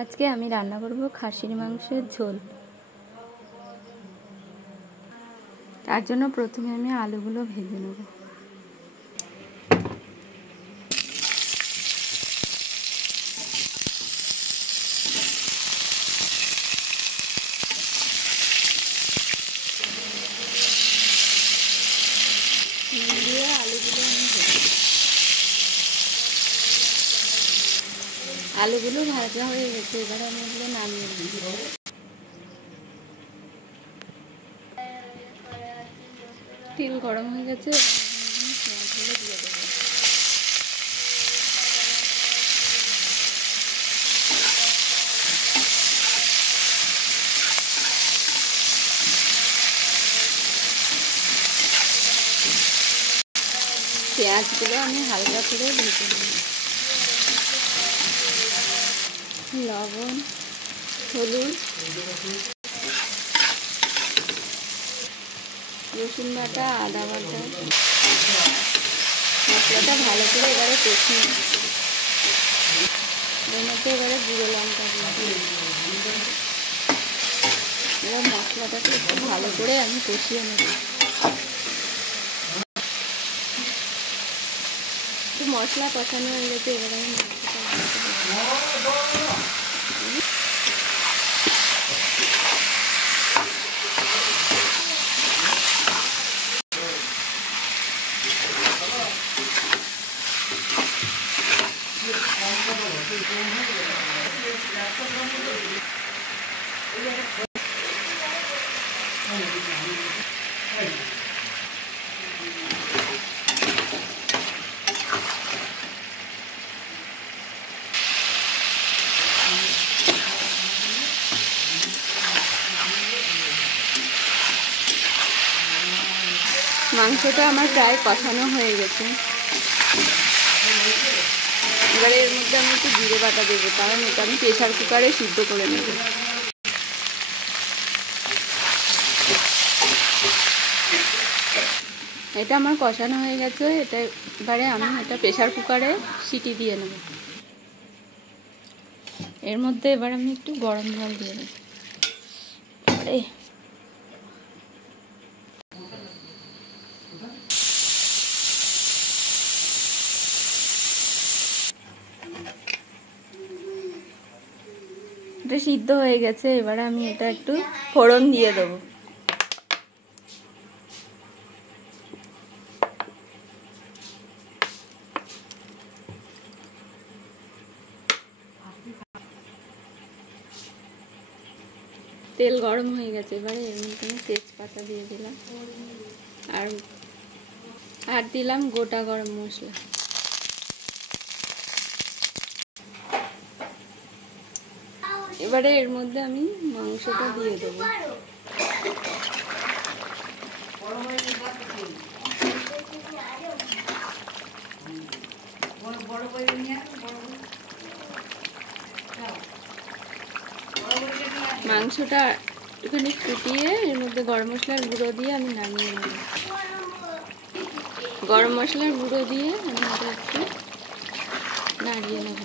আজকে আমি রান্না করব খাসির মাংসের ঝোল। তার জন্য প্রথমে আমি আলুগুলো ভেজে নেব। আলুগুলো ভাজা হয়ে গেছে, এবারে আমি এগুলো নামিয়ে নেব। তেল গরম হয়ে গেছে, পেঁয়াজগুলো দিয়ে দেবো। পেঁয়াজগুলো আমি হালকা করে ভেজে নেব। লবণ, হলুদ, রসুন বাটা, আদা বাটা, মশলাটা ভালো করে এবারে কষিয়ে এর মধ্যে এবারে গুঁড়ো লঙ্কা দিয়ে এবার মশলাটাকে একটু ভালো করে আমি কষিয়ে নেব। একটু মশলা কষানো হয়ে গেছে, এবারে আমি মাংসটা আমার প্রায় কষানো হয়ে গেছে। এবারে এর মধ্যে আমি একটু জিরে বাটা দেবো, কারণ এটা আমি প্রেসার কুকারে সিদ্ধ করে নেব। এটা আমার কষানো হয়ে গেছে, এবারে আমি এটা প্রেসার কুকারে সিটি দিয়ে নেব। এর মধ্যে এবার আমি একটু গরম জল দিয়ে দেব। এটা সিদ্ধ হয়ে গেছে, এবারে আমি এটা একটু ফোড়ন দিয়ে দেবো। তেল গরম হয়ে গেছে, এবারে এর মধ্যে আমি তেজপাতা দিয়ে দিলাম আর দিলাম গোটা গরম মশলা। এবারে এর মধ্যে আমি মাংসটা দিয়ে দেবো। মাংসটা এখানে ফুটিয়ে এর মধ্যে গরম মশলার গুঁড়ো দিয়ে আমি নামিয়ে নেব। গরম মশলার গুঁড়ো দিয়ে আমি এটা একটু নাড়িয়ে নেব।